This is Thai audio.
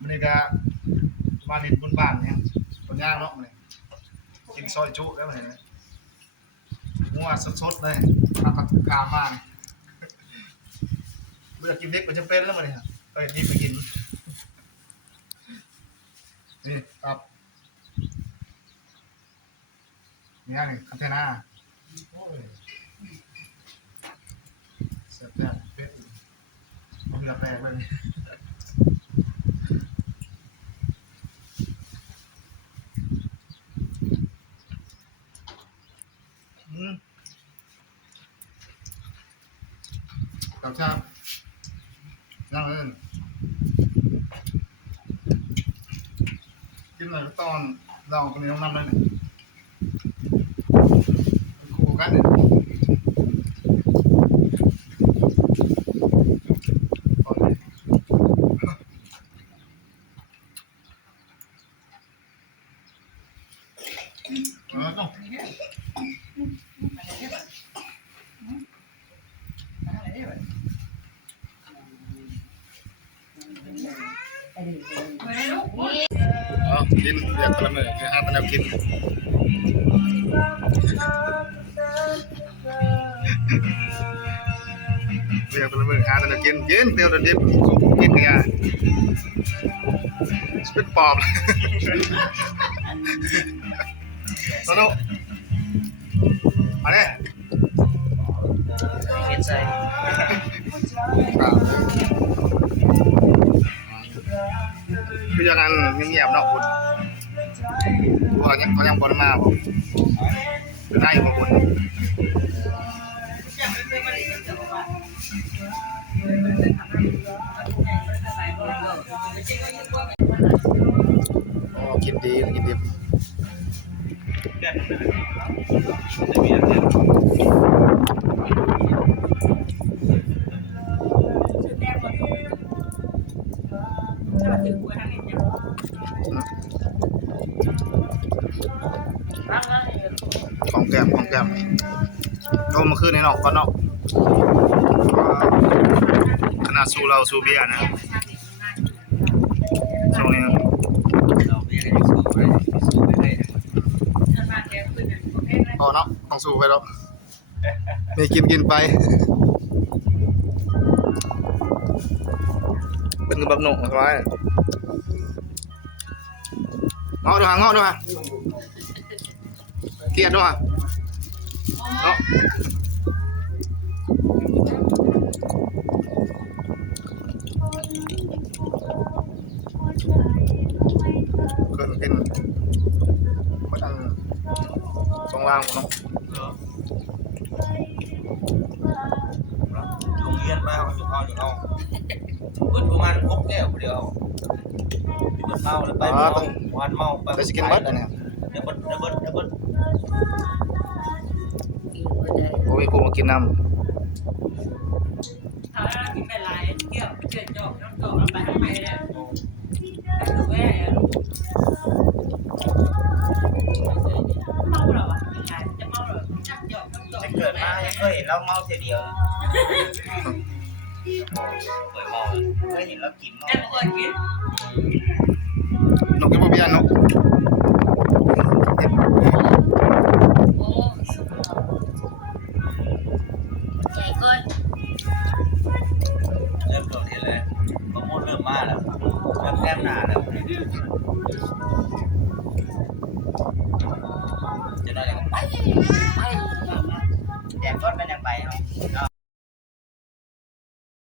มันนี่ก็มาเล่นบนบ้านเนี่ยตัวย่างเนาะมันกินซอยจุแล้วมันเนี่ยงัวสดๆเลยทำกับกาบ้านเมื่อกินเด็กมันจะเป็นแล้วมันเนี่ยดีไปกินนี่ครับนี่นี่คันเทน่าเสร็จแล้วเป็ดมันกาแฟเลยกับชานั่งเล่นกินหน่อยตอนเราคนนี้ต้องนั่งเลยคู่กันเนี่ยต้องกินเรียกตะมือคือห้าตะแนวกินเรียกตะมือห้าตะแนวกินกินเดียวตะดิบกินกันยังสปิดปอบสนุกมาเนี่ยเห็นใจคืออย่างนั้นเงียบๆเนาะคุณเขายังบอลมาผมจะได้อยู่กับคุณกินดีกินดิบของแก้มโอ้มาคืนในนอกก่อนเนาะขนาดสู้เราสู้เบียร์นะช่วงนี้พอเนาะต้องสู้ไปแล้วมีกินไปเป็นแบบหนุ่มสบายเงาะด้วยเกลียดด้วยเนาะเกิดกินมาตั้งสองล่างเนาะโรงเรียนมาอยู่เอาเปิดประมาณ6 แก้วเดียวมันเมาแล้วไปวันเมาไปสกินบัตอันนี้เดี๋ยวเบิดโอ้ยกูมากินน้ำกินไปหลายเกี่ยวไปเจอจอกน้ำจอกไปทำไมเนี่ยก็ถือว่าเมาหรอวะจะเมาหรอจับจอกน้ำจอกจะเกิดมายังเคยเห็นเราเมาเสียเดียวเคยเมาเคยเห็นเรากินเมาแต่เมื่อก่อนกินนกกินบ่เบียร์นกโอ้ใหญ่ก้อนเริ่มโดดเห็นเลยก็มุดเริ่มมาแล้วเริ่มแนบหนาแล้วจะได้ยังไปแจกก้อนเป็นยังไปเนาะ